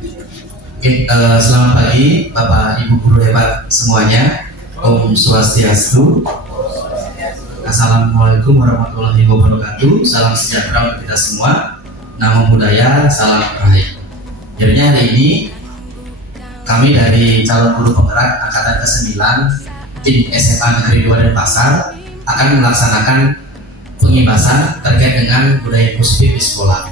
Oke, selamat pagi Bapak Ibu guru hebat semuanya. Om Swastiastu. Assalamualaikum warahmatullahi wabarakatuh. Salam sejahtera untuk kita semua. Namo Buddhaya, salam rahayu. Jadinya hari ini kami dari calon guru penggerak angkatan ke-9 tim SMA Negeri 2 Denpasar akan melaksanakan pengibasan terkait dengan budaya positif di sekolah.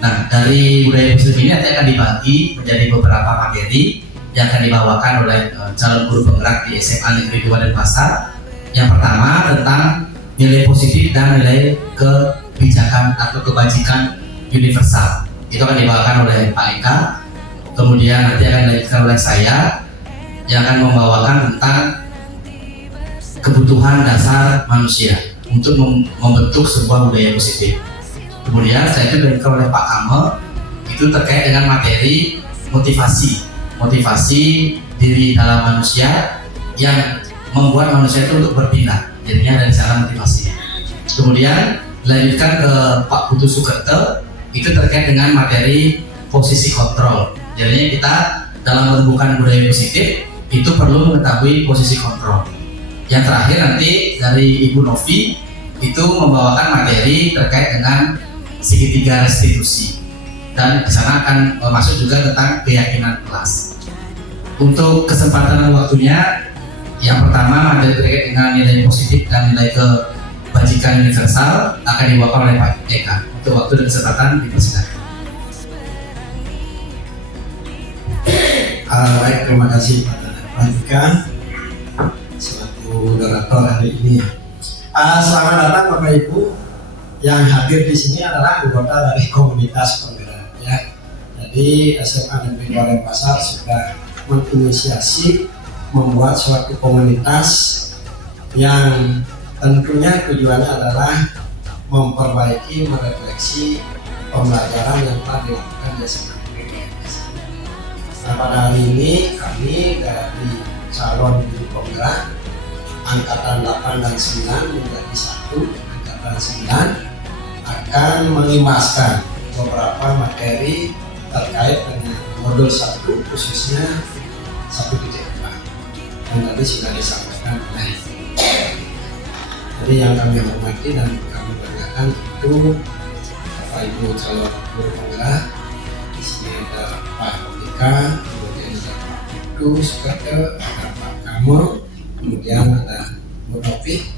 Nah, dari budaya positif ini nanti akan dibagi menjadi beberapa materi yang akan dibawakan oleh calon guru penggerak di SMA Negeri 2 Denpasar. Yang pertama tentang nilai positif dan nilai kebijakan atau kebajikan universal. Itu akan dibawakan oleh Pak Eka. Kemudian nanti akan dilanjutkan oleh saya yang akan membawakan tentang kebutuhan dasar manusia untuk membentuk sebuah budaya positif. Kemudian saya itu dilanjutkan oleh Pak Kamel, itu terkait dengan materi motivasi diri dalam manusia yang membuat manusia itu untuk berpindah. Jadinya dari sana motivasi. Kemudian dilanjutkan ke Pak Putu Sukerto, itu terkait dengan materi posisi kontrol. Jadinya kita dalam menemukan budaya positif itu perlu mengetahui posisi kontrol. Yang terakhir nanti dari Ibu Novi itu membawakan materi terkait dengan segitiga restitusi, dan di sana akan masuk juga tentang keyakinan kelas. Untuk kesempatan dan waktunya, yang pertama materi terkait dengan nilai positif dan nilai kebajikan universal akan dibawakan oleh Pak Eka. Untuk waktu dan kesempatan dipersilakan. Baik, terima kasih Pak Eka selaku moderator hari ini. Selamat datang Bapak Ibu. Yang hadir di sini adalah anggota dari komunitas penggerak, ya. Jadi SMA Negeri 2 Denpasar sudah menginisiasi membuat suatu komunitas yang tentunya tujuannya adalah memperbaiki, merefleksi pembelajaran yang telah dilakukan di SMA Negeri 2 Denpasar. Nah, pada hari ini kami dari calon guru penggerak angkatan 8 dan 9 menjadi satu angkatan 9 akan mengimbaskan beberapa materi terkait dengan modul 1 khususnya 1.4 yang tadi sudah disampaikan oleh. Jadi yang kami hormati dan kami banggakan itu Bapak Ibu calon guru penggerak. Di sini ada Pak Eka, kemudian ada Pak Putu Sukerto, ada Pak Kamel, kemudian ada Bu Novi,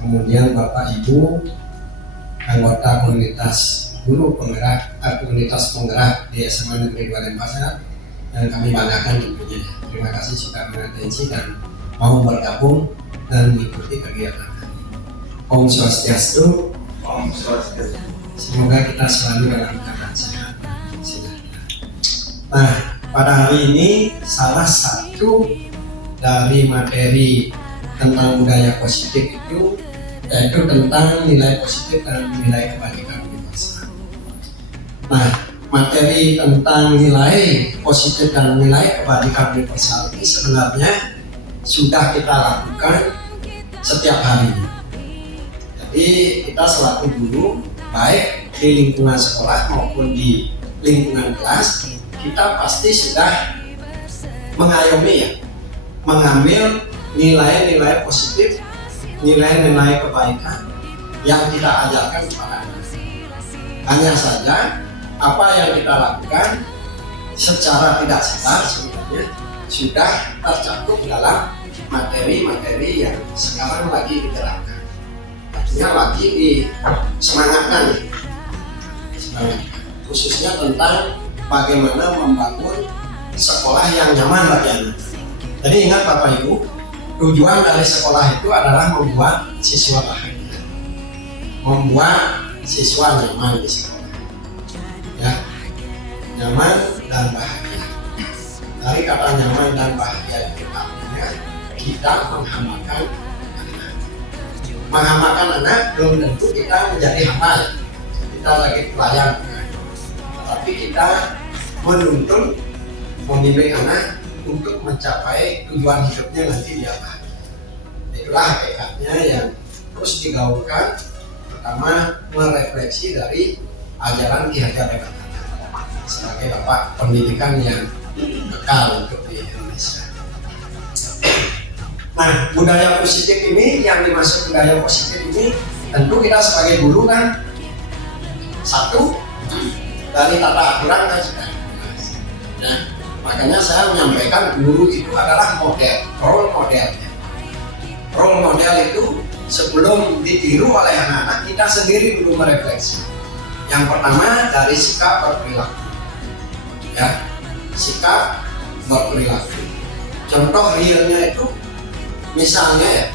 kemudian Bapak Ibu anggota komunitas guru penggerak, komunitas penggerak di SMA Negeri 2 Denpasar yang kami banggakan tentunya. Terima kasih sudah mengatensi dan mau bergabung dan mengikuti kegiatan. Om Swastiastu. Om Swastiastu. Semoga kita selalu dalam keadaan sehat. Nah, pada hari ini salah satu dari materi tentang budaya positif itu yaitu tentang nilai positif dan nilai kebajikan universal. Nah, materi tentang nilai positif dan nilai kebajikan universal ini sebenarnya sudah kita lakukan setiap hari. Jadi kita selaku guru, baik di lingkungan sekolah maupun di lingkungan kelas, kita pasti sudah mengayomi, ya, mengambil nilai-nilai positif, nilai-nilai kebaikan yang kita ajarkan kepada anak. Hanya saja apa yang kita lakukan secara tidak sadar sebenarnya sudah tercakup dalam materi-materi yang sekarang lagi diterapkan. Artinya lagi disemangatkan, khususnya tentang bagaimana membangun sekolah yang nyaman bagi anak. Jadi ingat Bapak Ibu, tujuan dari sekolah itu adalah membuat siswa bahagia, membuat siswa nyaman di sekolah, ya, nyaman dan bahagia. Dari kata nyaman dan bahagia itu artinya kita menghamakan anak belum tentu kita menjadi hamba, kita lagi pelayan, tapi kita menuntun, membimbing anak untuk mencapai tujuan hidupnya nanti di apa. Itulah hakikatnya yang terus digaungkan. Pertama, merefleksi dari ajaran Ki Hajar Dewantara. sebagai bapak pendidikan yang kekal untuk di Indonesia. Nah, budaya positif ini, yang dimaksud budaya positif ini, tentu kita sebagai guru kan satu dari tata aturan kan sudah. Nah, makanya saya menyampaikan guru itu adalah model, role model. Role model itu sebelum ditiru oleh anak-anak, kita sendiri dulu merefleksi. Yang pertama dari sikap berperilaku, ya, sikap berperilaku. Contoh realnya itu, misalnya ya,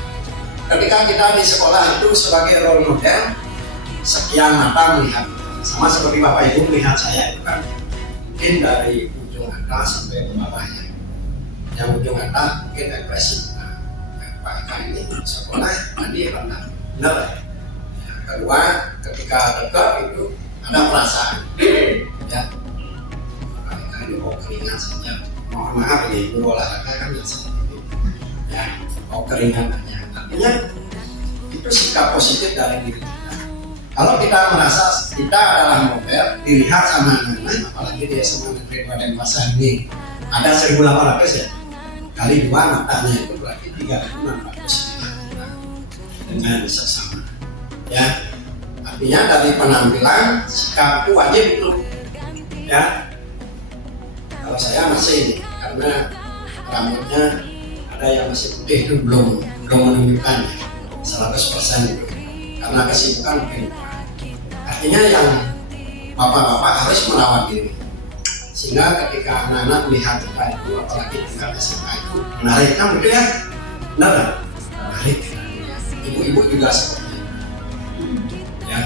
ketika kita di sekolah itu sebagai role model, sekian mata melihat, sama seperti Bapak Ibu melihat saya itu kan mungkin dari ujung atas sampai ke bawahnya. Yang ujung atas mungkin ekspresif. Pak Eka ini sekolah mandi rendah, benar ya? Kedua, ketika dekat itu ada perasaan, ya. Pak Eka ini mau keringat saja, mohon maaf ini guru olahraga kan biasa, ya, mau keringat aja. Artinya itu sikap positif dari diri kita. Kalau kita merasa kita adalah model, dilihat sama anak-anak, apalagi di SMA Negeri Denpasar ini ada 1.800 ya, kali 2 matanya itu berarti 3.600 dengan seksama, ya. Artinya dari penampilan sikap itu wajib itu, ya. Kalau saya masih ini karena rambutnya ada yang masih putih itu belum menunjukkan 100% itu karena kesibukan mungkin. Artinya yang bapak-bapak harus merawat diri, sehingga ketika anak-anak melihat kita itu, apalagi tingkat SMA itu menarik kan, gitu ya, benar kan? Menarik. Ibu-ibu juga seperti itu, ya.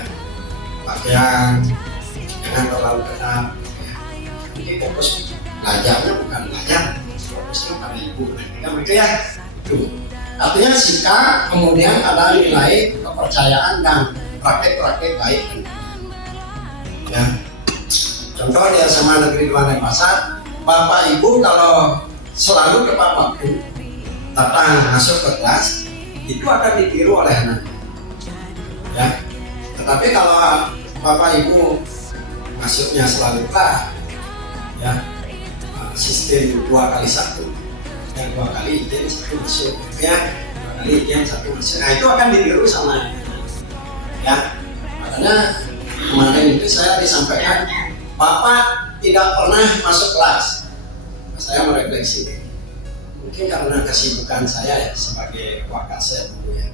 Pakaian jangan terlalu ketat, ya. Jadi fokus belajarnya bukan belajar, fokusnya pada ibu, kan, gitu ya. Itu artinya sikap, kemudian ada nilai kepercayaan dan praktek-praktek baik, ya. Contoh di SMA Negeri 2 Denpasar, Bapak Ibu kalau selalu tepat waktu datang masuk ke kelas, itu akan ditiru oleh anak, ya. Tetapi kalau Bapak Ibu masuknya selalu telat, ya, sistem 2x1, yang 2 kali izin 1 masuk, ya, 2 kali izin 1 masuk. Nah, itu akan ditiru sama, ya. Makanya kemarin itu saya disampaikan, Bapak tidak pernah masuk kelas. Saya merefleksi, mungkin karena kesibukan saya ya sebagai wakasek dulu, ya,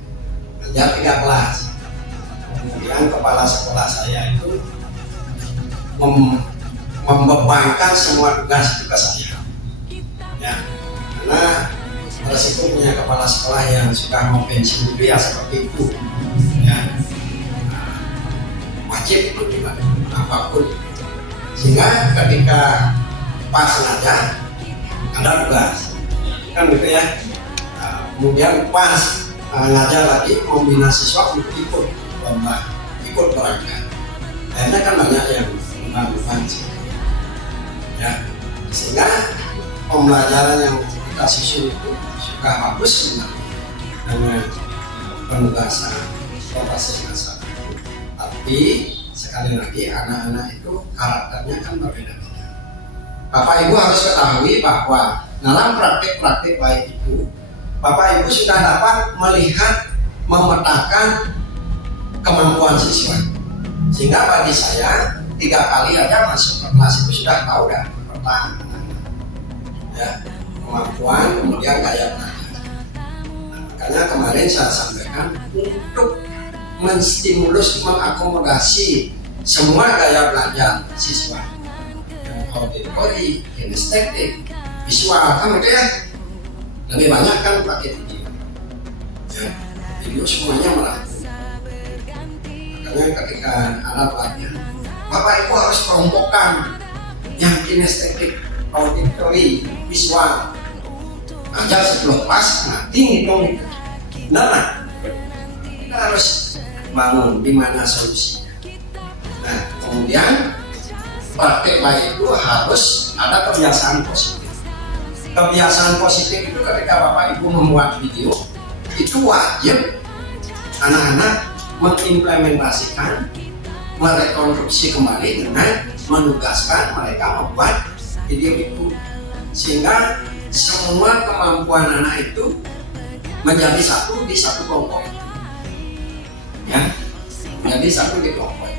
ngajar 3 kelas. Kemudian kepala sekolah saya itu membebankan semua tugas itu ke saya, ya. Karena resiko punya kepala sekolah yang sudah mau pensiun itu ya seperti itu, ya. Wajib itu dibantu apapun, sehingga ketika pas ngajar ada tugas kan, gitu ya. Kemudian pas ngajar lagi membina siswa untuk ikut lomba, ikut berangkat, akhirnya kan banyak yang beban, ya. Sehingga pembelajaran yang kita susun itu sudah bagus sebenarnya dengan penugasan berbasis masyarakat. Tapi sekali lagi anak-anak itu karakternya kan berbeda-beda. Bapak Ibu harus ketahui bahwa dalam praktik-praktik baik itu, Bapak Ibu sudah dapat melihat, memetakan kemampuan siswa. Sehingga bagi saya 3 kali aja masuk ke kelas itu sudah tahu dan memetakan, ya, kemampuan, kemudian gaya belajar. Nah, makanya kemarin saya sampaikan untuk menstimulus, mengakomodasi semua gaya belajar siswa, yang auditori, kinestetik, visual, kan, gitu ya. Lebih banyak kan pakai video, ya. Video semuanya merangkum. Makanya ketika ada pelatihan, Bapak Ibu harus kelompokkan yang kinestetik, auditori, visual. Ajar 10 kelas, nanti ngitung. Nah, kita harus bangun di mana solusinya. Nah, kemudian praktek baik itu harus ada kebiasaan positif. Kebiasaan positif itu ketika Bapak Ibu membuat video, itu wajib anak-anak mengimplementasikan merekonstruksi kembali dengan menugaskan mereka membuat video itu, sehingga semua kemampuan anak itu menjadi satu di satu kelompok, ya, menjadi satu di kelompok,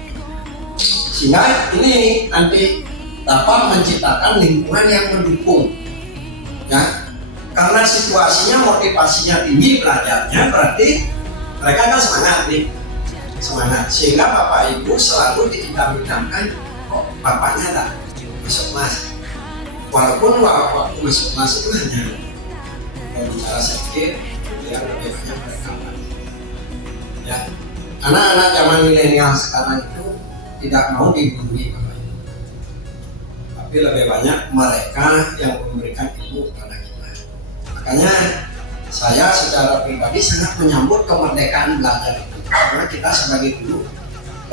sehingga ini nanti dapat menciptakan lingkungan yang mendukung, ya, karena situasinya motivasinya tinggi belajarnya, berarti mereka kan semangat nih, semangat, sehingga bapak ibu selalu diidam-idamkan, kok bapaknya tak masuk kelas, walaupun waktu masuk kelas itu hanya bicara sedikit, yang lebih banyak mereka, ya, anak-anak zaman milenial sekarang itu tidak mau digurui bapak ibu, tapi lebih banyak mereka yang memberikan ilmu kepada kita. Makanya saya secara pribadi sangat menyambut kemerdekaan belajar itu, karena kita sebagai guru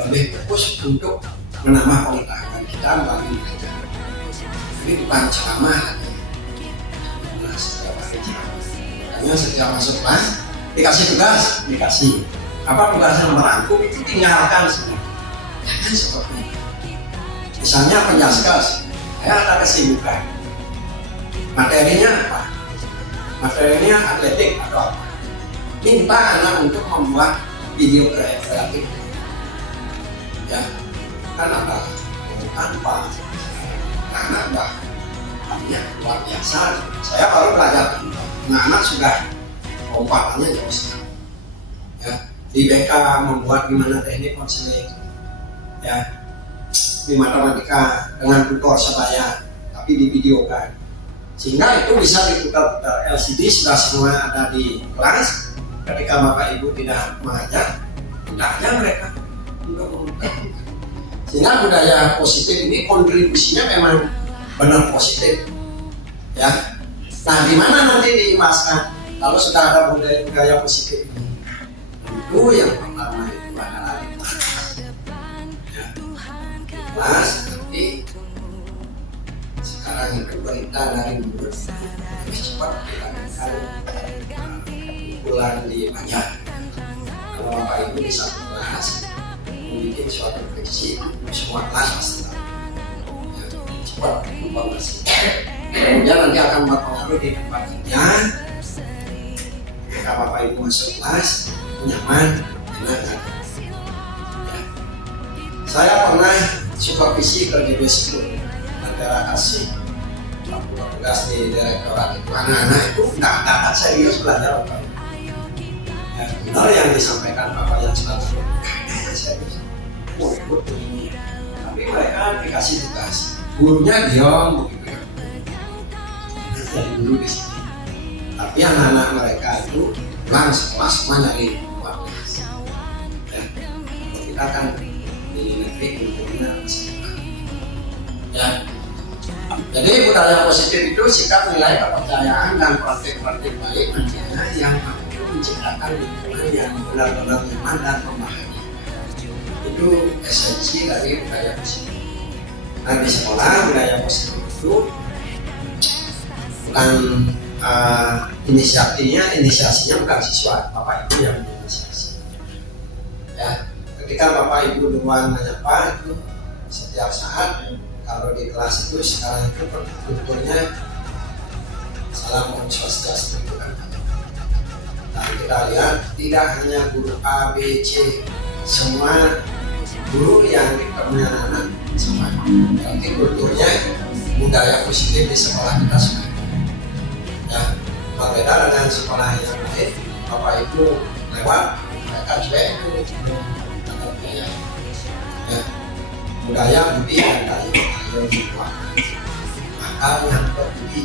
lebih fokus untuk menambah pengetahuan kita melalui belajar. Ini bukan ceramah lagi, nah, setiap hari ceramah. Makanya setiap masuk kelas dikasih tugas, dikasih apa tugasnya merangkum itu tinggalkan semua, jangan seperti itu. Misalnya penjaskas, saya ada kesibukan, materinya apa? Materinya atletik atau apa? Minta anak untuk membuat video kreatif, ya, kan ada tanpa anak bah, artinya luar biasa. Saya baru belajar, anak sudah lompatannya jauh sekali, ya. Di BK membuat gimana teknik konseling, ya, di matematika dengan tutor sebaya, tapi divideokan, sehingga itu bisa diputar-putar. LCD sudah semua ada di kelas. Ketika bapak ibu tidak mengajar, hendaknya mereka untuk memutar. Sehingga budaya positif ini kontribusinya memang benar positif, ya. Nah, di mana nanti diimbaskan kalau sudah ada budaya positif ini? Tentu yang pertama itu adalah di kelas, ya. Di kelas nanti sekarang itu berita dari mulut lebih cepat dibandingkan pukulan di banyak. Kalau bapak ibu di satu kelas membuat suatu prediksi, semua kelas pasti tahu, ya, cepat informasi. Kemudian nanti akan berpengaruh di tempat kerja. Jika bapak ibu masuk kelas nyaman, enak, ya. Saya pernah supervisi ke DB10 negara asing, waktu tugas di direktorat itu, anak-anak itu nggak serius belajar apa, ya, benar yang disampaikan bapak yang selalu serius, mau ikut ini, tapi mereka dikasih tugas, gurunya diam begitu, ya, jadi dulu di sini, tapi anak-anak mereka itu pulang sekolah semua nyari uang, ya. Kita kan di negeri kulturnya sekolah, ya. Jadi budaya positif itu sikap, nilai, kepercayaan dan praktik-praktik baik nantinya yang mampu menciptakan lingkungan yang benar-benar nyaman dan memahami. Itu esensi dari budaya positif. Nah, di sekolah budaya positif itu bukan inisiasinya bukan siswa, bapak ibu yang inisiasi, ya. Ketika bapak ibu duluan menyapa itu setiap saat. Kalau di kelas itu sekarang itu kulturnya salam Om Swastiastu itu kan. Nah, kita lihat tidak hanya guru A, B, C, semua guru yang ditemui anak semua. Berarti kulturnya budaya positif di sekolah kita semua. Ya, berbeda dengan sekolah yang lain. Bapak Ibu lewat mereka cuek itu, ya. Budaya budi dan daya lebih kuat. Akal yang berbudi,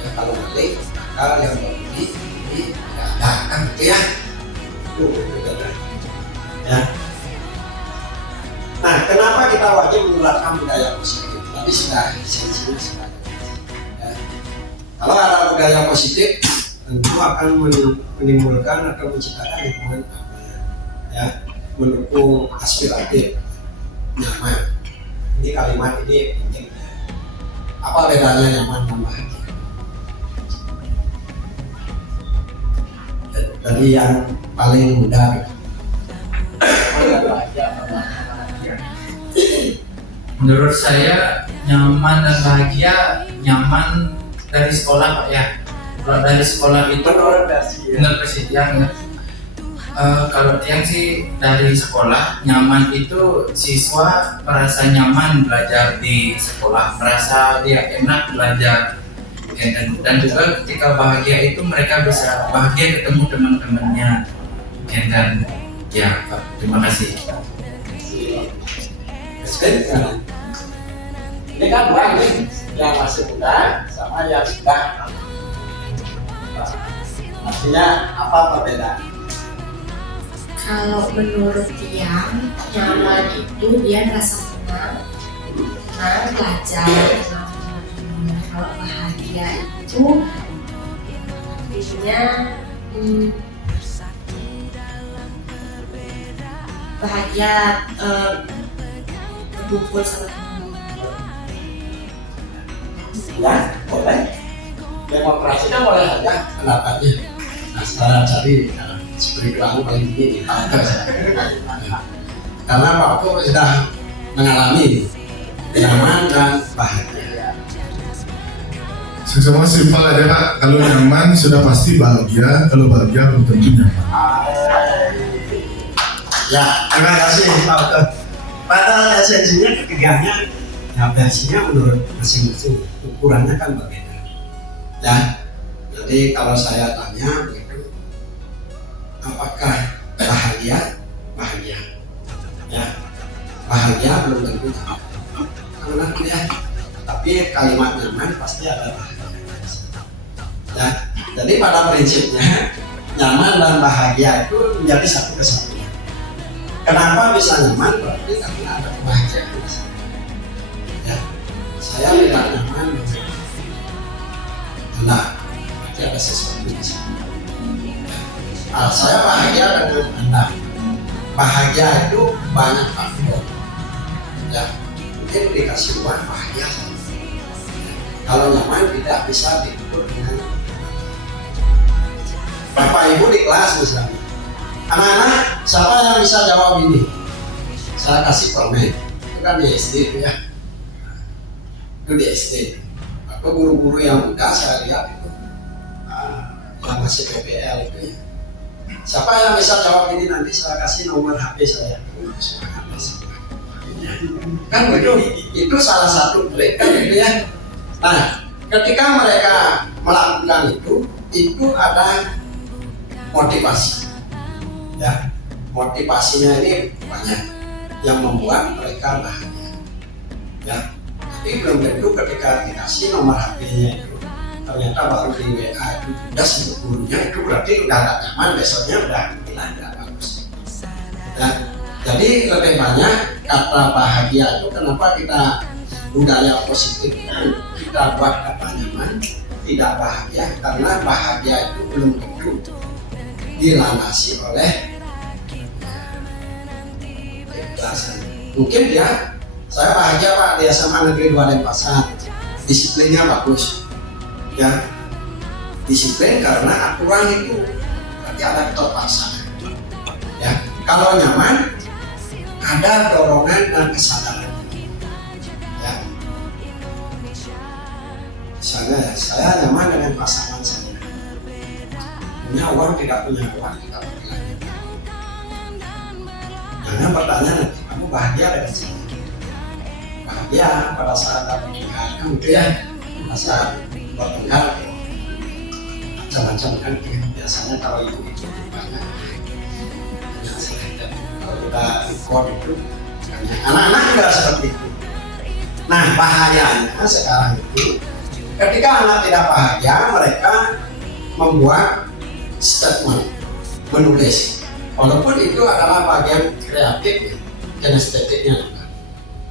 ya, kalau balik akal yang berbudi ini tidak ada kan gitu ya. Ya. Nah, kenapa kita wajib menerapkan budaya positif? Tadi sudah esensinya sudah. Ya. Kalau ada budaya positif, tentu akan menimbulkan atau menciptakan lingkungan ya, mendukung aspiratif, nyaman. Ini kalimat ini penting. Apa bedanya nyaman dan bahagia? Dari yang paling mudah, Menurut saya nyaman dan bahagia, nyaman dari sekolah Pak ya. Kalau dari sekolah itu menurut presiden ya. Kalau Tiang sih dari sekolah nyaman itu siswa merasa nyaman belajar di sekolah, merasa dia enak belajar. Ya, dan juga ketika bahagia itu mereka bisa bahagia ketemu teman-temannya. Ya, dan ya Pak, terima kasih. Ini kan dua nih, yang masih muda sama yang sudah. Artinya apa perbedaan? Kalau menurut Tiang, nyaman itu dia merasa tenang belajar. Kalau bahagia itu artinya bahagia berkumpul sama teman. Ya, boleh. Demokrasi kan boleh aja pendapatnya. Nah, saya cari spiritual paling tinggi. Karena Pak Pu sudah mengalami nyaman dan bahagia. Semua simpel aja Pak, kalau nyaman sudah pasti bahagia, kalau bahagia belum tentu nyaman. Ya, terima kasih Pak Pu. Pada esensinya ketiganya, ya versinya menurut masing-masing ukurannya kan berbeda. Ya, jadi kalau saya tanya begitu, apakah bahagia? Bahagia. Ya, bahagia belum tentu. Karena ya, tapi kalimat nyaman pasti ada bahagia. Ya, jadi pada prinsipnya nyaman dan bahagia itu menjadi satu kesatuan. Kenapa bisa nyaman? Berarti karena ada kebahagiaan. Ya, saya tidak nyaman. Nah, berarti ada sesuatu di sini. Nah, saya bahagia dengan Anda. Bahagia itu banyak faktor. Ya, mungkin dikasih uang bahagia. Kalau nyaman tidak bisa diukur dengan Bapak Ibu di kelas misalnya. Anak-anak, siapa yang bisa jawab ini? Saya kasih permen. Itu kan di SD itu ya. Itu di SD. Atau guru-guru yang muda saya lihat itu yang masih PPL itu ya. Siapa yang bisa jawab ini nanti saya kasih nomor HP saya. Kan begitu, itu salah satu trik kan gitu ya. Nah, ketika mereka melakukan itu ada motivasi. Ya, motivasinya ini banyak yang membuat mereka bahagia. Ya, tapi belum tentu ketika dikasih nomor HP-nya itu ternyata baru di WA itu udah sebut gurunya, itu berarti udah gak nyaman, besoknya udah bilang gak bagus. Ya, jadi lebih banyak kata bahagia itu kenapa kita budaya positif kita buat kata nyaman, tidak bahagia, karena bahagia itu belum tentu dilandasi oleh keikhlasan. Mungkin dia, saya bahagia Pak di SMA Negeri 2 Denpasar, disiplinnya bagus. Ya, disiplin karena aturan itu berarti ada keterpaksaan. Ya, kalau nyaman ada dorongan dan kesadaran. Ya, misalnya ya, saya nyaman dengan pasangan saya. Punya uang tidak punya uang tidak punya. Jangan bertanya nanti kamu bahagia dengan saya. Bahagia pada saat dapat nikah, gitu ya. Pada saat bertengkar macam-macam kan biasanya kalau itu banyak kalau kita record itu anak-anak juga seperti itu. Nah, bahayanya sekarang itu ketika anak tidak bahagia, mereka membuat statement, menulis, walaupun itu adalah bagian kreatif dan estetiknya,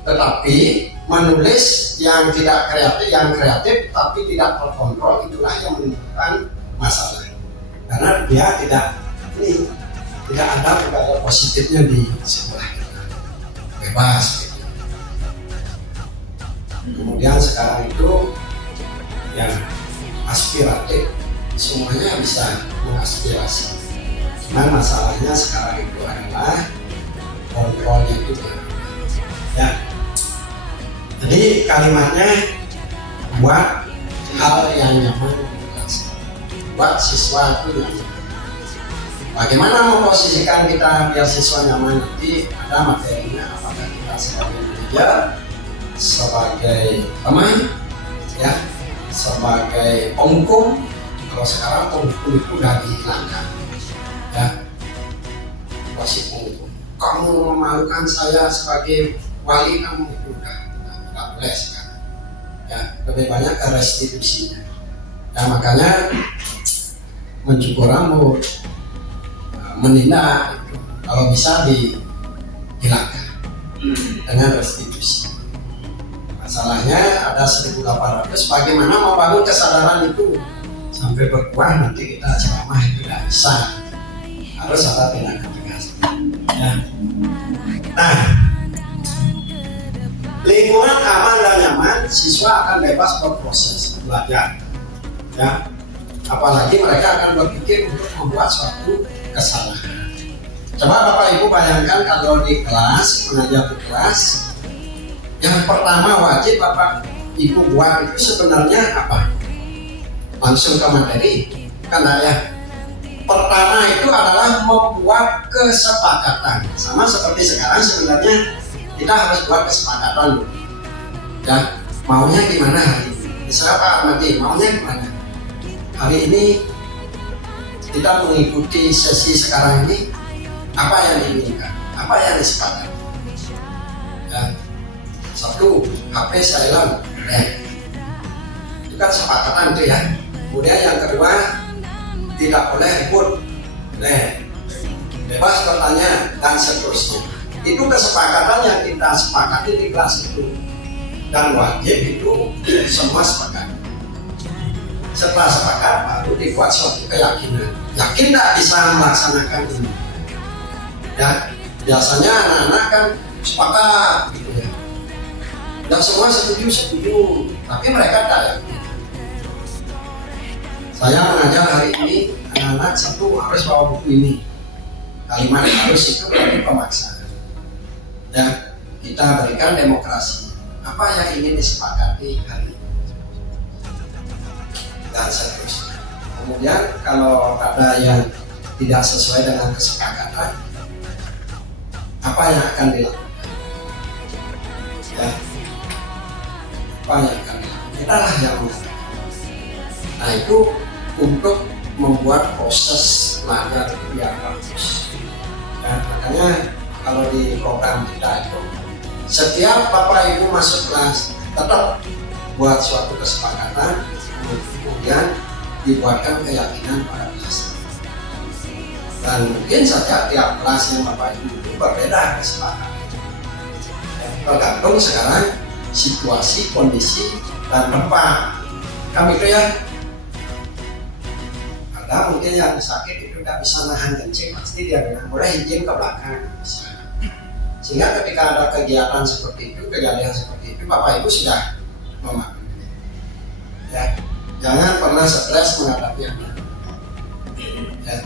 tetapi menulis yang tidak kreatif, yang kreatif tapi tidak terkontrol, itulah yang menimbulkan masalah. Karena dia tidak ada budaya positifnya di sekolah kita, bebas. Gitu. Kemudian sekarang itu yang aspiratif, semuanya bisa mengaspirasi. Cuman masalahnya sekarang itu adalah kontrolnya itu ya. Jadi kalimatnya buat hal yang nyaman di kelas, buat siswa itu nyaman. Bagaimana memposisikan kita biar siswa nyaman, nanti ada materinya, apakah kita sebagai manajer, sebagai teman, ya, sebagai penghukum. Kalau sekarang penghukum itu udah dihilangkan, ya, wasit penghukum. Kamu memalukan saya sebagai wali kamu, itu udah nggak boleh sekarang. Ya, lebih banyak ke restitusinya. Ya, makanya mencukuran menindak itu, kalau bisa dihilangkan dengan restitusi. Masalahnya ada 1.800, bagaimana membangun kesadaran itu sampai berkuah, nanti kita ceramah itu tidak bisa, harus ada tindakan tegas. Ya. Nah, lingkungan aman dan nyaman, siswa akan bebas berproses belajar. Ya, apalagi mereka akan berpikir untuk membuat suatu kesalahan. Coba Bapak Ibu bayangkan kalau di kelas, mengajar di kelas, yang pertama wajib Bapak Ibu buat itu sebenarnya apa? Langsung ke materi, karena ya pertama itu adalah membuat kesepakatan. Sama seperti sekarang sebenarnya kita harus buat kesepakatan dulu. Ya, maunya gimana hari ini? Misalnya Pak Ahmadi, maunya gimana? Hari ini kita mengikuti sesi sekarang ini, apa yang diinginkan, apa yang disepakati. Ya. Satu, HP silent, ya. Itu kan sepakatan itu ya. Kemudian yang kedua, tidak boleh ribut, bebas bertanya dan seterusnya. Itu kesepakatan yang kita sepakati di kelas itu, dan wajib itu semua sepakat. Setelah sepakat baru dibuat suatu keyakinan. Yakin tidak bisa melaksanakan ini? Ya, biasanya anak-anak kan sepakat gitu ya. Dan semua setuju, tapi mereka tidak yakin. Saya mengajar hari ini, anak-anak satu harus bawa buku ini. Kalimat harus itu berarti pemaksaan. Ya, kita berikan demokrasi. Apa yang ingin disepakati hari ini? Dan seterusnya. Kemudian kalau ada yang tidak sesuai dengan kesepakatan, apa yang akan dilakukan? Ya, apa yang akan dilakukan? Kita lah yang melakukan. Nah itu untuk membuat proses belajar itu biar bagus. Ya, makanya kalau di program kita itu, setiap Bapak Ibu masuk kelas tetap buat suatu kesepakatan, kemudian dibuatkan keyakinan pada kelas. Dan mungkin saja tiap kelas yang Bapak Ibu itu berbeda kesepakatan. Ya, tergantung sekarang situasi, kondisi, dan tempat. Kami itu ya, ada mungkin yang sakit itu tidak bisa nahan kencing, pasti dia bilang boleh izin ke belakang. Sehingga ketika ada kegiatan seperti itu, kejadian seperti itu, Bapak Ibu sudah memaklumi. Ya, jangan pernah stres menghadapi anak. Ya.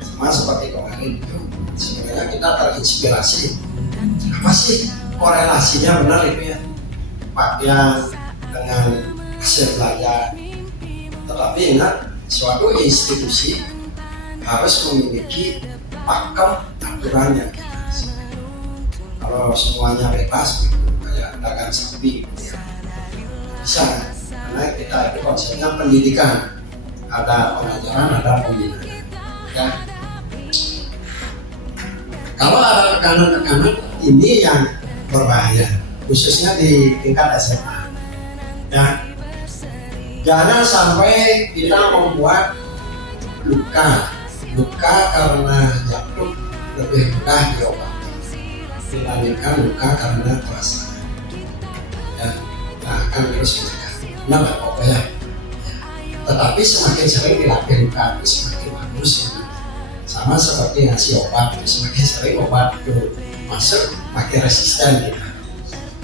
Sama seperti kemarin itu, sebenarnya kita terinspirasi. Apa sih korelasinya benar itu ya? Pakaian dengan hasil belajar. Tetapi ingat, suatu institusi harus memiliki pakem aturannya. Kalau semuanya bebas gitu, kayak dagang sapi gitu, bisa, karena kita itu konsepnya pendidikan, ada pengajaran, ada pembinaan. Ya. Kalau ada tekanan-tekanan ini yang berbahaya, khususnya di tingkat SMA. Ya. Jangan sampai kita membuat luka karena jatuh lebih mudah diobati dibandingkan luka karena perasaan. Ya, kita akan terus mencegah. Nah, pokoknya. Ya. Tetapi semakin sering dilatih luka itu semakin bagus. Ya. Sama seperti ngasih obat, semakin sering obat itu masuk, makin resisten kita.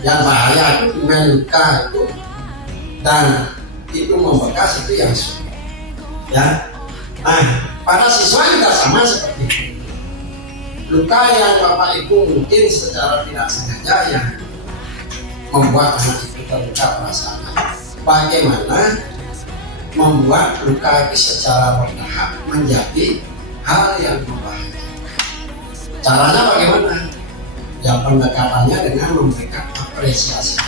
Yang bahaya itu dengan luka itu dan itu membekas itu yang sulit. Ya. Nah, pada siswa juga sama seperti itu. Luka yang Bapak Ibu mungkin secara tidak sengaja ya membuat anak itu terluka perasaannya. Bagaimana membuat luka itu secara bertahap menjadi hal yang membahagiakan. Caranya bagaimana? Ya pendekatannya dengan memberikan apresiasi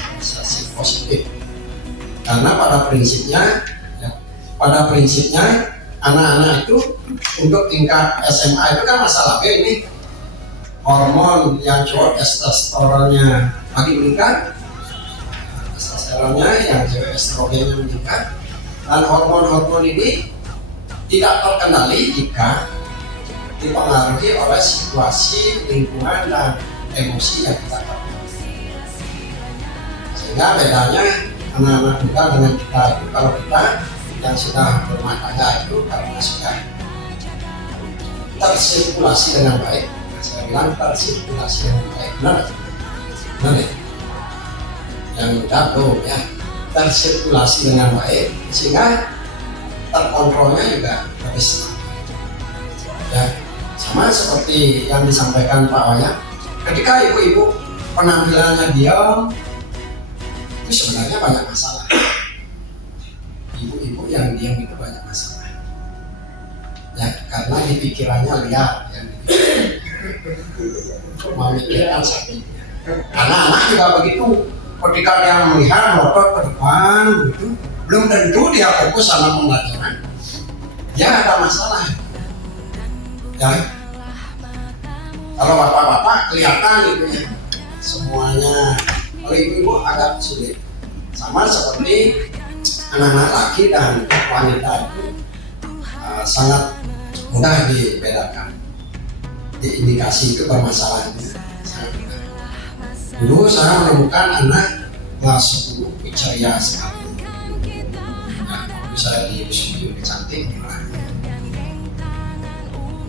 positif. Karena pada prinsipnya anak-anak itu untuk tingkat SMA itu kan masalah ini hormon yang cowok testosteronnya makin meningkat, testosteronnya yang cewek estrogennya meningkat, dan hormon-hormon ini tidak terkendali jika dipengaruhi oleh situasi, lingkungan, dan emosi yang kita alami. Sehingga bedanya anak-anak muda dengan kita itu, kalau kita yang sudah berumah tangga itu karena sudah tersirkulasi dengan baik, saya bilang tersirkulasi dengan baik, benar ya? Yang muda belum ya, tersirkulasi dengan baik sehingga terkontrolnya juga lebih senang ya. Sama seperti yang disampaikan Pak Wayan, ketika ibu-ibu penampilannya diam itu sebenarnya banyak masalah. Ibu-ibu yang diam itu banyak masalah ya, karena di pikirannya liar yang memikirkan sakitnya. Anak-anak juga begitu, ketika dia melihat motor ke depan gitu, belum tentu dia fokus sama pembelajaran, dia ada masalah ya. Kalau bapak-bapak kelihatan gitu ya, semuanya. Kalau ibu-ibu agak sulit. Sama seperti anak-anak laki dan wanita itu sangat mudah dibedakan. Diindikasi itu bermasalah itu sangat mudah. Dulu saya menemukan anak kelas 10 ceria sekali. Nah, waktu saya di studio Cantik,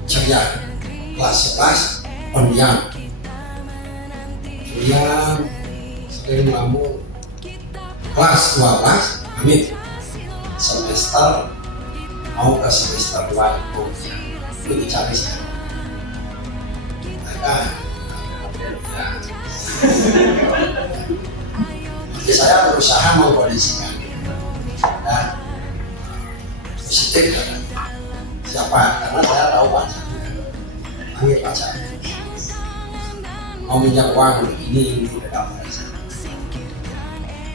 ceria. Kelas 11 pendiam, sering ngelamun. Kelas 12 amit, semester mau ke semester 2 itu dicari saya. Jadi saya berusaha mengkondisikan dan positif kan. Siapa? Karena saya tahu pacar, panggil pacar, mau minjam uang ini tidak boleh.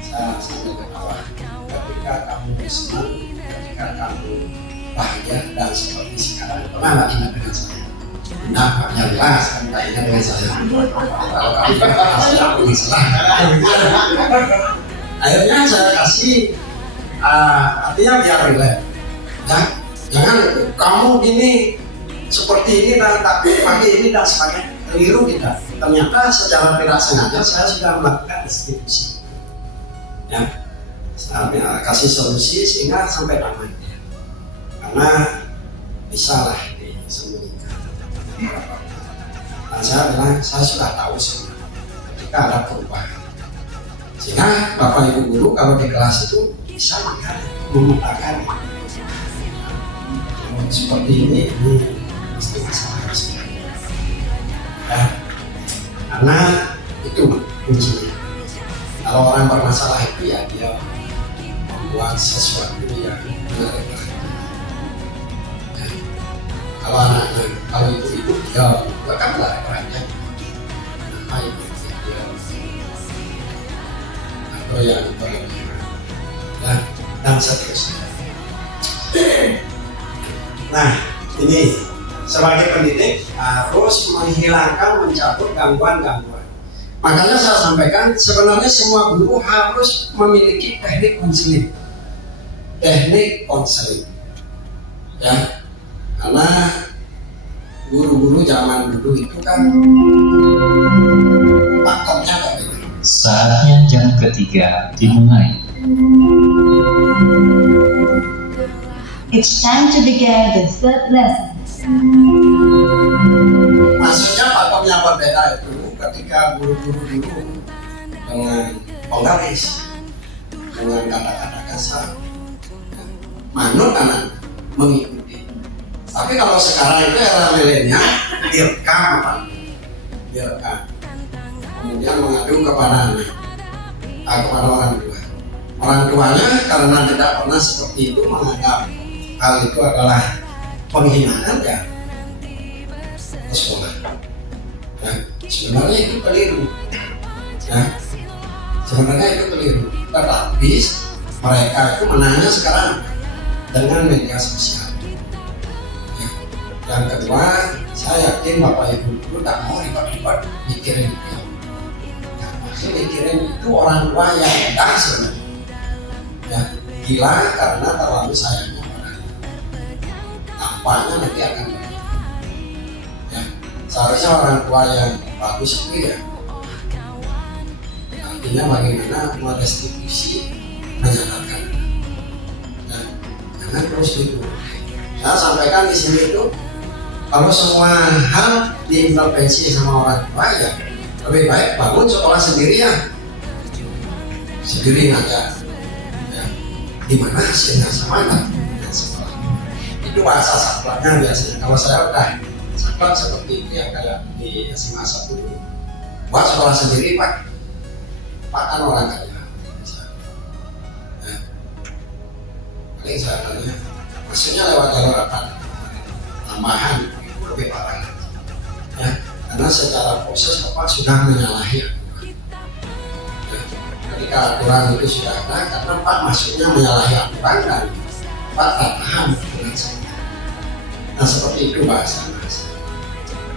Saya sambil ketawa. Ketika kamu senang, ketika kamu bahagia dan seperti sekarang, pernah nggak ingat dengan saya? Nah, yang jelas kan tak ingat dengan saya. Kalau kamu ingat dengan saya, aku salah. Akhirnya saya kasih, artinya biar relax. Ya, jangan kamu gini, seperti ini dan tak pakai ini dan sebagainya. Keliru kita. Ternyata secara tidak sengaja saya sudah melakukan restitusi. Ya, saya kasih solusi sehingga sampai damai. Karena bisa lah disembunyikan. Dan saya bilang saya sudah tahu semua ketika ada perubahan. Sehingga Bapak Ibu guru kalau di kelas itu bisa melihat, memetakan seperti ini mesti masalah sebenarnya. Ya, karena itu kuncinya. Kalau orang bermasalah itu ya dia membuat sesuatu yang menarik. Ya. Kalau anak-anak, kalau ibu-ibu dia bahkan nggak perhatian. Nah, itu dia atau yang berlebihan dan seterusnya. Nah, ini sebagai pendidik harus menghilangkan, mencabut gangguan-gangguan. Makanya saya sampaikan sebenarnya semua guru harus memiliki teknik konseling. Teknik konseling. Ya. Karena guru-guru zaman dulu itu kan pakemnya berbeda. Saatnya jam ketiga dimulai. It's time to begin the third lesson. Maksudnya pakemnya berbeda itu ketika guru-guru dulu dengan penggaris, dengan kata-kata kasar, manut anak mengikuti. Tapi kalau sekarang itu era milenial, direkam apa? Direkam. Kemudian mengadu kepada anak. kepada orang tua. Orang tuanya karena tidak pernah seperti itu menganggap hal itu adalah penghinaan ya ke sekolah. Ya, sebenarnya itu keliru. Ya, sebenarnya itu keliru. Tetapi mereka itu menanya sekarang dengan media sosial. Ya. Yang kedua, saya yakin Bapak Ibu itu tak mau ribet-ribet mikirin itu. Ya, maksud mikirin itu orang tua yang rendah sebenarnya. Ya, gila karena terlalu sayangnya orang. Nampaknya nanti akan begitu. Ya, seharusnya orang tua yang bagus itu ya artinya bagaimana merestitusi menyadarkan. Ya, jangan terus gitu. Saya sampaikan di sini itu kalau semua hal diintervensi sama orang tua ya lebih baik bangun sekolah sendirian, sendiri aja. Ya, di mana hasilnya sama enggak? Ya, sekolah itu bahasa saklaknya biasanya. Kalau saya udah saklak seperti itu ya kayak di SMA 1 buat sekolah sendiri Pak kan orang kaya. Ya, paling saya tanya maksudnya lewat jalur apa? Tambahan itu lebih parah. Ya, karena secara proses Bapak sudah menyalahi aturan. Ya, ketika aturan itu sudah ada, karena Pak maksudnya menyalahi aturan dan Pak tak paham aturan saya. Nah seperti itu bahasa.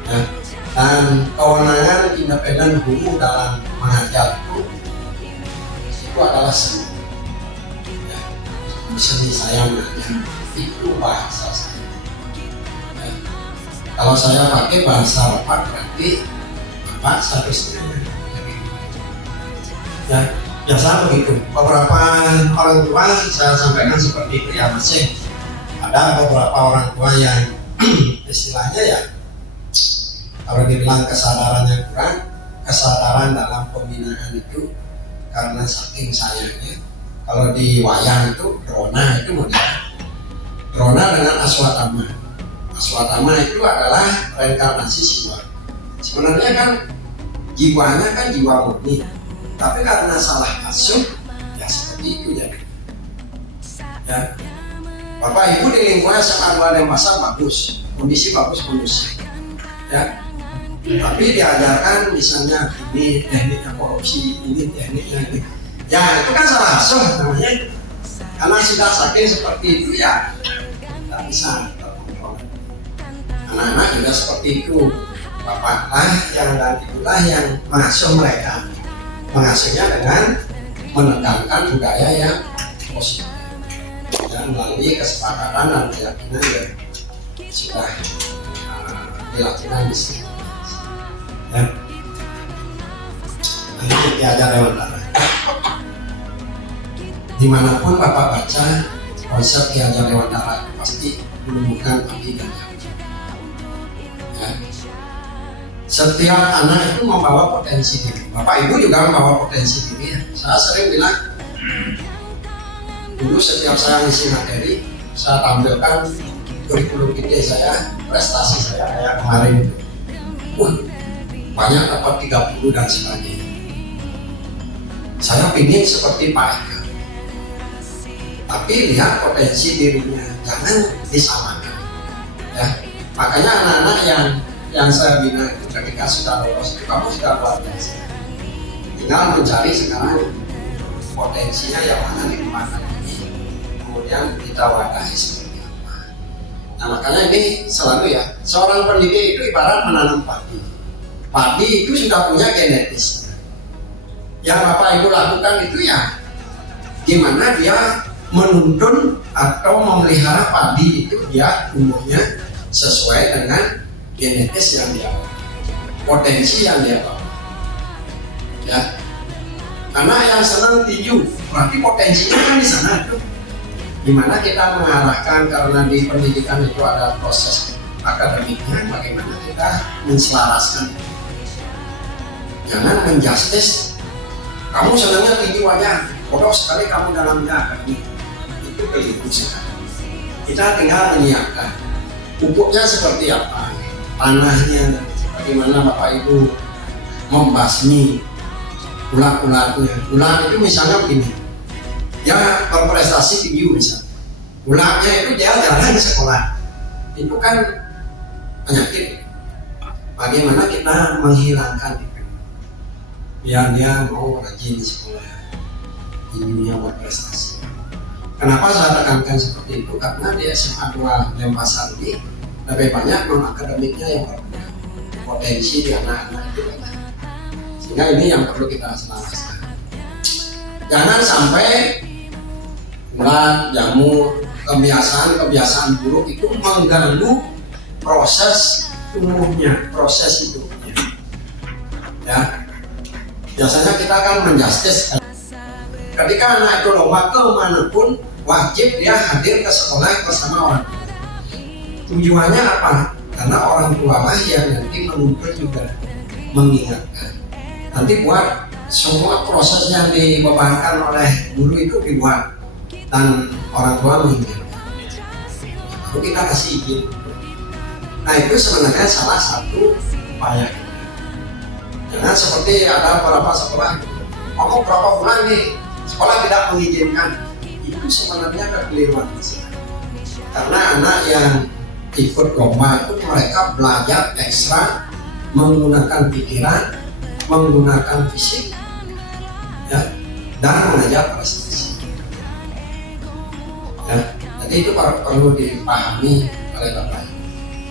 Ya, dan kewenangan independen guru dalam mengajar itu adalah seni. Ya, seni saya mengajar itu bahasa saya. Ya, kalau saya pakai bahasa Bapak berarti Bapak seharusnya ya biasa begitu. Beberapa orang tua saya sampaikan seperti itu ya masih ada beberapa orang tua yang istilahnya ya kalau dibilang kesadarannya kurang, kesadaran dalam pembinaan itu karena saking sayangnya. Kalau di wayang itu drona itu model drona dengan aswatama. Aswatama itu adalah reinkarnasi jiwa. Sebenarnya kan jiwanya kan jiwa murni, tapi karena salah asuh ya seperti itu ya. Ya, Bapak Ibu di lingkungan SMA 2 Denpasar bagus, kondisi bagus kondisi. Ya, tapi diajarkan misalnya ini tekniknya korupsi, ini tekniknya ini. Ya itu kan salah asuh namanya. Karena sudah saking seperti itu ya tidak bisa terkontrol. Anak-anak juga seperti itu. Bapaklah yang dan ibulah yang mengasuh mereka. Mengasuhnya dengan menekankan budaya yang positif. Dan melalui kesepakatan dan keyakinan yang sudah dilakukan di sini. Ya. Ini diajar lewat darah. Dimanapun Bapak baca konsep diajar lewat darah pasti menemukan api dan api. Ya. Setiap anak itu membawa potensi diri. Bapak Ibu juga membawa potensi diri. Saya sering bilang, dulu setiap saya ngisi materi, saya tampilkan kurikulum ide saya, prestasi saya kayak kemarin itu. Banyak dapat 30 dan sebagainya. Saya ingin seperti Pak Eka. Tapi lihat potensi dirinya, jangan disamakan. Ya, makanya anak-anak yang saya bina itu ketika sudah lolos, kamu sudah luar biasa. Tinggal mencari sekarang potensinya yang mana dikembangkan ini, kemudian kita wadahi seperti apa. Nah makanya ini selalu ya, seorang pendidik itu ibarat menanam padi. Padi itu sudah punya genetis. Yang Bapak Ibu lakukan itu ya gimana dia menuntun atau memelihara padi itu dia tumbuhnya sesuai dengan genetis yang dia bawa, potensi yang dia bawa. Ya, karena yang senang tinju berarti potensinya kan di sana tuh. Dimana kita mengarahkan karena di pendidikan itu ada proses akademiknya, bagaimana kita menselaraskan. Jangan menjustis. Kamu senangnya tinggi wajah, bodoh sekali kamu dalamnya akademik. Itu keliru sekali. Kita tinggal menyiapkan pupuknya seperti apa, tanahnya, bagaimana Bapak Ibu membasmi ulat itu misalnya begini, dia berprestasi tinggi misalnya, ulatnya itu dia jarang di sekolah, itu kan penyakit. Bagaimana kita menghilangkan itu biar dia mau rajin di sekolah, di dunia berprestasi. Kenapa saya tekankan seperti itu? Karena di SMA 2 Denpasar ini lebih banyak non-akademiknya yang berkurang, potensi di anak-anak itu banyak. Sehingga ini yang perlu kita selamatkan. Jangan sampai ulat, jamur, kebiasaan buruk itu mengganggu proses tumbuhnya, proses hidupnya. Ya, biasanya kita kan menjustis. Ketika anak itu lomba kemanapun, wajib dia hadir ke sekolah bersama orang tua. Tujuannya apa? Karena orang tua lah yang nanti menuntut juga, mengingatkan. Nanti buat semua proses yang dibebankan oleh guru itu dibuat dan orang tua mengingatkan. Lalu kita kasih izin. Nah itu sebenarnya salah satu upaya. Jangan seperti ada beberapa sekolah, kamu berapa bulan nih sekolah tidak mengizinkan. Itu sebenarnya kekeliruan. Karena anak yang ikut lomba itu mereka belajar ekstra, menggunakan pikiran, menggunakan fisik, ya, dan mengajar prestasi. Ya, jadi itu perlu dipahami oleh Bapak Ibu.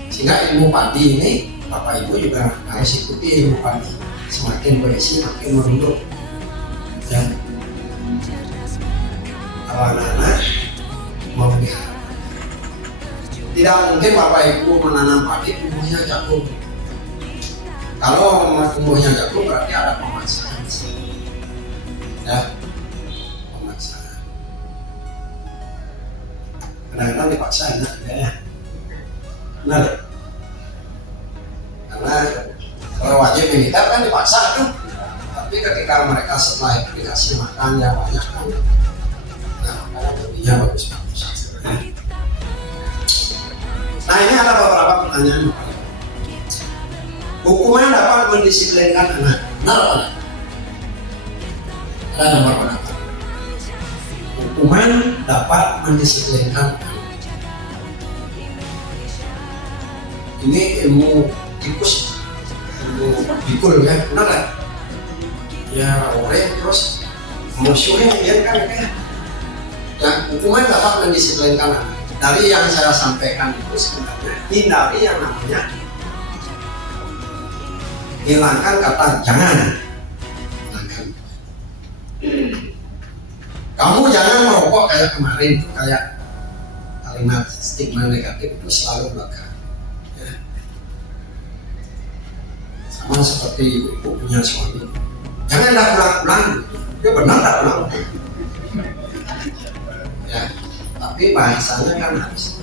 Sehingga ilmu padi ini Bapak Ibu juga harus ikuti ilmu padi. Semakin berisi, makin merunduk. Ya. Kalau anak-anak memelihara, tidak mungkin Bapak Ibu menanam padi tumbuhnya jagung. Kalau tumbuhnya jagung berarti ada pemaksaan. Ya, pemaksaan. Kadang-kadang dipaksa enak ya. Benar. Karena kalau wajib militer kan dipaksa tuh. Tapi ketika mereka setelah itu dikasih makan yang banyak kan, nah jadinya bagus-bagus. Nah ini ada beberapa pertanyaan. Hukuman dapat mendisiplinkan anak. Benar apa? Ada nomor berapa? Hukuman dapat mendisiplinkan anak. Ini ilmu tikus, ilmu pikul ya, benar kan? Ya orang terus musuhnya dia kan ya. Yang hukuman dapat mendisiplinkan anak. Dari yang saya sampaikan itu sebenarnya hindari yang namanya hilangkan kata jangan. Hilangkan. Kamu jangan merokok kayak kemarin itu, kayak kalimat stigma negatif itu selalu belakang. Sama seperti ibu punya suami, janganlah pulang-pulang, dia benar tak pulang. Ya, tapi bahasanya kan harus.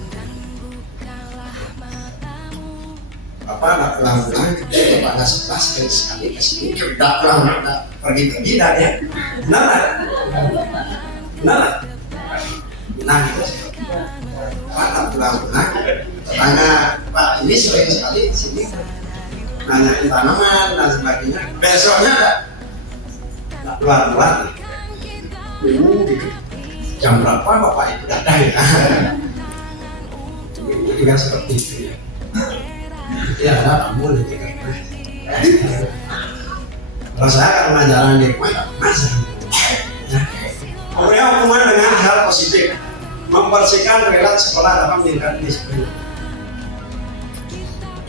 Bapak nak pulang-pulang, dia pada 11 sekali ke sini, tidak pulang, tidak pergi-pergi dah dia. Benar tak? Benar tak? Benar itu. Pak nak pulang-pulang, tanya Pak ini sering sekali di sini. Nanyain tanaman dan sebagainya. Besoknya nggak keluar-keluar. Jam berapa Bapak itu datang ya? Itu juga seperti itu ya. Jadi ada tamu nanti kan. Kalau saya kan mengajaran di rumah tak masa. Kemudian hukuman dengan hal positif, membersihkan toilet sekolah dapat meningkatkan disiplin.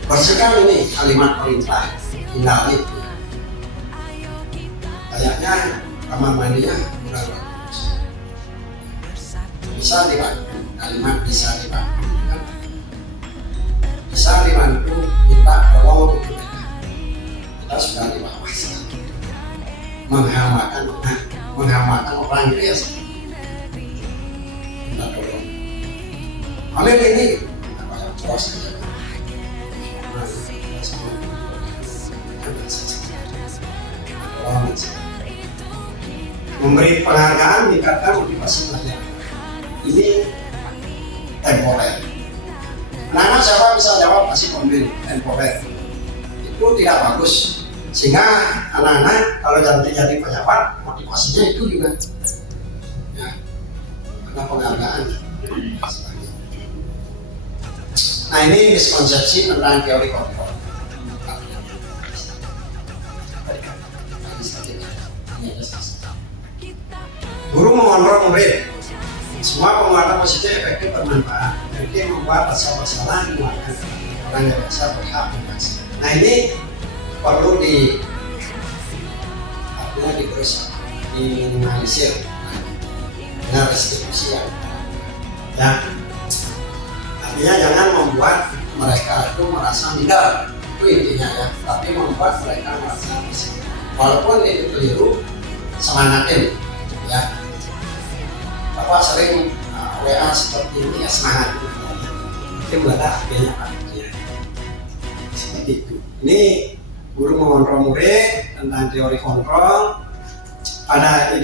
Bersihkan ini kalimat perintah, hindari. Kayaknya kamar mandinya kurang bagus. Bisa dibantu, kalimat bisa dibantu. Bisa dibantu, minta tolong untuk kita sudah di bawah sana. Menghamakan orang itu ya. Minta tolong. Amin ini apa yang terus saja. Memberi penghargaan meningkatkan motivasi pelajar. Ini temporer. Nah, siapa bisa jawab masih komen temporer? Itu tidak bagus. Sehingga anak-anak kalau nanti jadi pejabat, motivasinya itu juga ya, karena penghargaan. Nah, ini miskonsepsi tentang teori kontrol. Guru mengontrol murid. Semua penguatan positif efektif bermanfaat. Efektif membuat rasa bersalah menguatkan orang yang biasa berhak bebas. Nah, ini perlu artinya diminimalisir dengan restitusi yang ya. Artinya jangan membuat mereka itu merasa minder, itu intinya ya. Tapi membuat mereka merasa bersih. Walaupun itu keliru, semangatin ya. Bapak sering WA seperti ini ya, semangat itu ada akhirnya ya. Seperti itu. Ini guru mengontrol murid tentang teori kontrol. Pada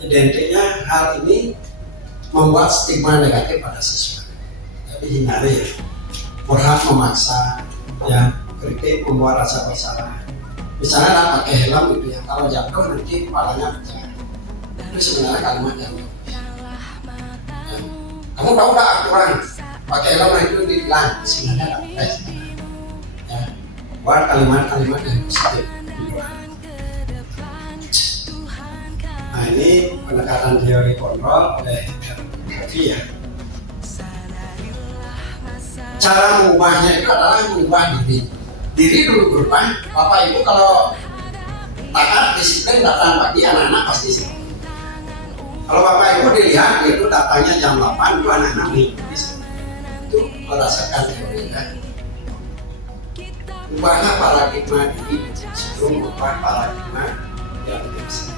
identiknya hal ini membuat stigma negatif pada siswa. Jadi hindari ya. Berhak memaksa, ya, kritik membuat rasa bersalah. Misalnya lah pakai helm gitu ya, kalau jatuh nanti kepalanya pecah. Itu sebenarnya kalimat yang bagus. Ya. Kamu tahu nggak aturan pakai helm itu ditilang? Sebenarnya nggak baik. Ya. Buat kalimat-kalimat yang positif. Nah, ini pendekatan teori kontrol oleh Kofi ya. Cara mengubahnya itu adalah mengubah diri dulu berubah. Bapak ibu kalau taat disiplin datang pagi, anak-anak pasti sih. Kalau bapak ibu dilihat itu datangnya jam 8 itu anak-anak mengikuti itu berdasarkan teorinya. Ubahlah paradigma diri sebelum mengubah paradigma yang bisa.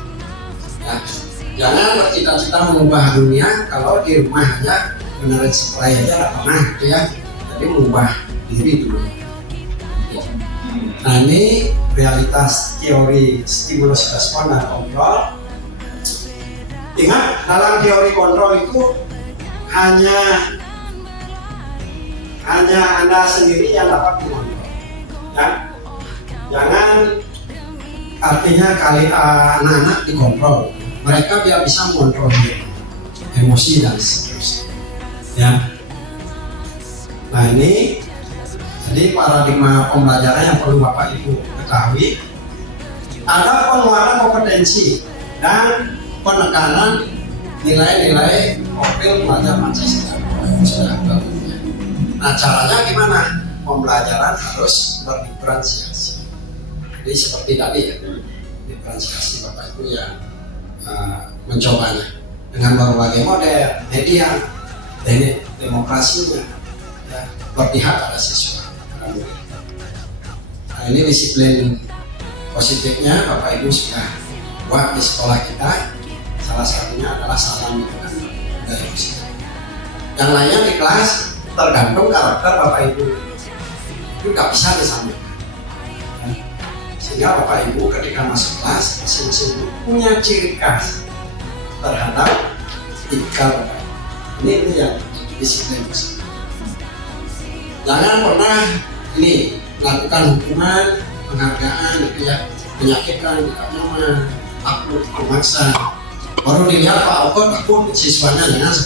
Nah, jangan bercita-cita mengubah dunia kalau di rumah aja benerin spray aja nggak pernah gitu ya. Jadi mengubah diri dulu. Nah, ini realitas teori stimulus respon dan kontrol. Ingat, dalam teori kontrol itu hanya Anda sendiri yang dapat mengontrol. Ya, jangan artinya anak-anak dikontrol. Mereka biar bisa mengontrol diri, emosi dan seterusnya. Ya. Nah, ini jadi paradigma pembelajaran yang perlu Bapak Ibu ketahui. Ada penguatan kompetensi dan penekanan nilai-nilai profil pelajar Pancasila. Nah, caranya gimana? Pembelajaran harus berdiferensiasi. Jadi seperti tadi ya, diferensiasi Bapak Ibu yang mencobanya dengan berbagai model, media, teknik demokrasinya, ya, berpihak pada siswa. Nah, ini disiplin positifnya Bapak Ibu sudah buat di sekolah kita. Salah satunya adalah salam dengan budaya positif. Yang lainnya di kelas tergantung karakter Bapak Ibu. Itu nggak bisa disampaikan. Sehingga Bapak Ibu ketika masuk kelas masing-masing punya ciri khas terhadap etika Bapak Ibu. Ini yang disiplin positif. Jangan pernah ini melakukan hukuman, penghargaan, gitu ya, menyakitkan, tidak nyaman, takut, memaksa. Baru dilihat Pak Alkot takut siswanya jangan.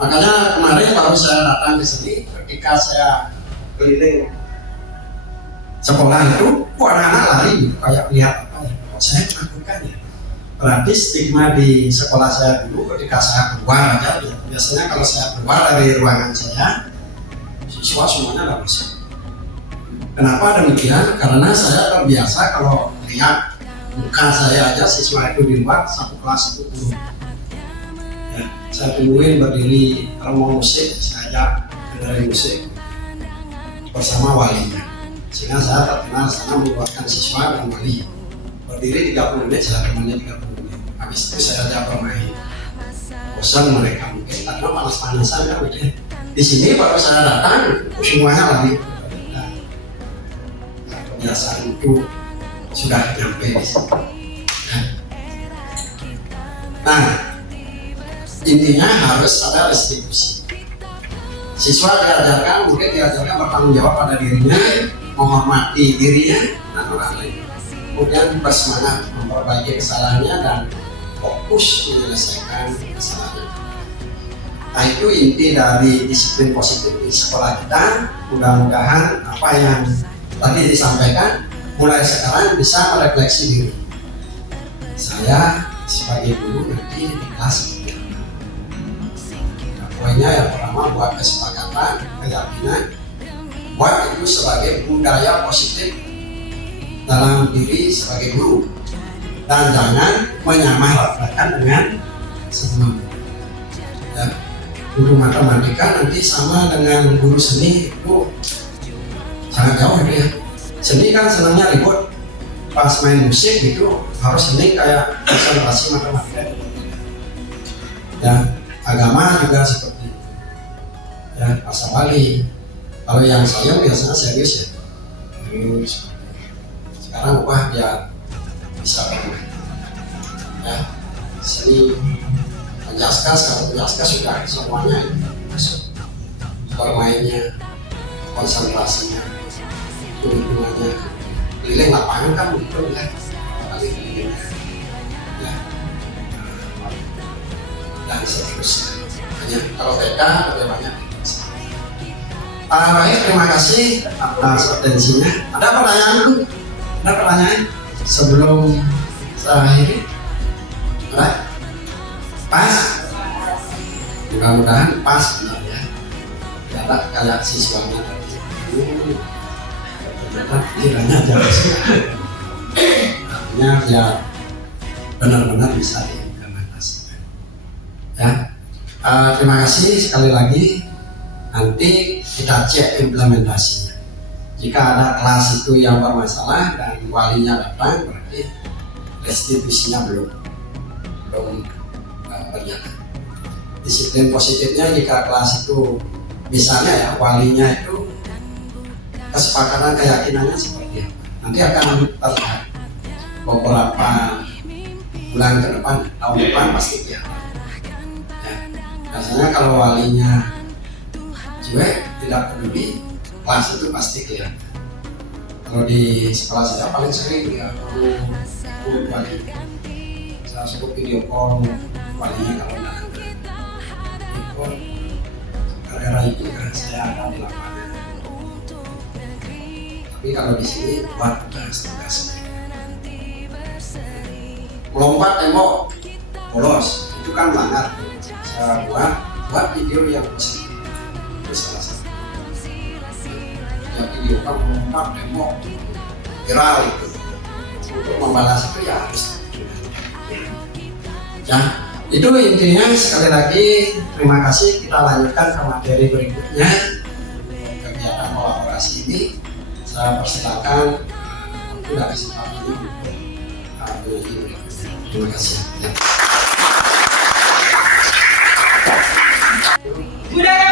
Makanya kemarin baru saya datang ke sini, ketika saya keliling sekolah itu, anak-anak lari gitu, kayak lihat apa ya, kok saya menakutkan ya. Berarti stigma di sekolah saya dulu ketika saya keluar aja, biasanya kalau saya keluar dari ruangan saya, siswa semuanya nggak masuk. Kenapa demikian? Karena saya terbiasa kalau lihat muka saya aja siswa itu di luar satu kelas itu turun. Ya, saya tungguin berdiri, kalau mau musik saya ajak dari musik bersama walinya. Sehingga saya terkenal sana membuatkan siswa dan wali. Berdiri 30 menit, saya temani 30 menit. Habis itu saya ajak bermain. Bosan mereka mungkin karena panas-panasan kan udah. Di sini baru saya datang, semuanya lari. Kebiasaan itu sudah nyampe di sini. Nah, intinya harus ada restitusi. Siswa diajarkan, mungkin diajarkan bertanggung jawab pada dirinya, menghormati dirinya dan orang lain. kemudian bersemangat memperbaiki kesalahannya dan fokus menyelesaikan kesalahannya. Nah, itu inti dari disiplin positif di sekolah kita. Mudah-mudahan apa yang tadi disampaikan mulai sekarang bisa merefleksi diri. Saya sebagai guru nanti di kelas poinnya yang pertama buat kesepakatan, keyakinan, buat itu sebagai budaya positif dalam diri sebagai guru, dan jangan menyamaratakan dengan sebelum ya, guru matematika nanti sama dengan guru seni itu sangat jauh ya. Seni kan senangnya ribut, pas main musik itu harus seni kayak konsentrasi matematika ya. Agama juga seperti itu ya, bahasa Bali. Kalau yang saya biasanya serius ya, serius. Sekarang ubah dia bisa bermain ya, seni penjaskas, kalau penjaskas sudah semuanya masuk, bermainnya, konsentrasinya, lingkungannya, keliling lapangan kan begitu ya, kelilingnya ya, dan seterusnya. Hanya kalau TK lebih banyak. Baik, terima kasih atas atensinya. Ada pertanyaan dulu? Ada pertanyaan sebelum saya akhiri? Ada? Pas? Mudah-mudahan pas benar ya. Tidak kayak siswanya tadi. Ternyata kiranya jauh sekali. Artinya ya benar-benar bisa diimplementasikan. Ya. Terima kasih sekali lagi. Nanti kita cek implementasinya. Jika ada kelas itu yang bermasalah dan walinya datang, berarti restitusinya belum berjalan. Disiplin positifnya jika kelas itu misalnya ya walinya itu kesepakatan keyakinannya seperti apa, nanti akan terlihat beberapa bulan ke depan, tahun depan pasti ya. Biasanya kalau walinya cuek, tidak peduli, kelas itu pasti kelihatan. Kalau di sekolah saya paling sering ya guru wali, saya suka video call walinya kalau tidak ada ikut, gara-gara itu kan saya ada di lapangan. Tapi kalau di sini buat tugas-tugas melompat tembok bolos itu kan melanggar. Saya buat video yang positif. Salah satu ya, video kan melompat tembok viral itu, untuk membalas itu ya harus ya. Itu intinya. Sekali lagi terima kasih. Kita lanjutkan ke materi berikutnya, kegiatan kolaborasi ini. Saya persilakan sudah kesempatan ini untuk berikutnya. Terima kasih ya. Budaya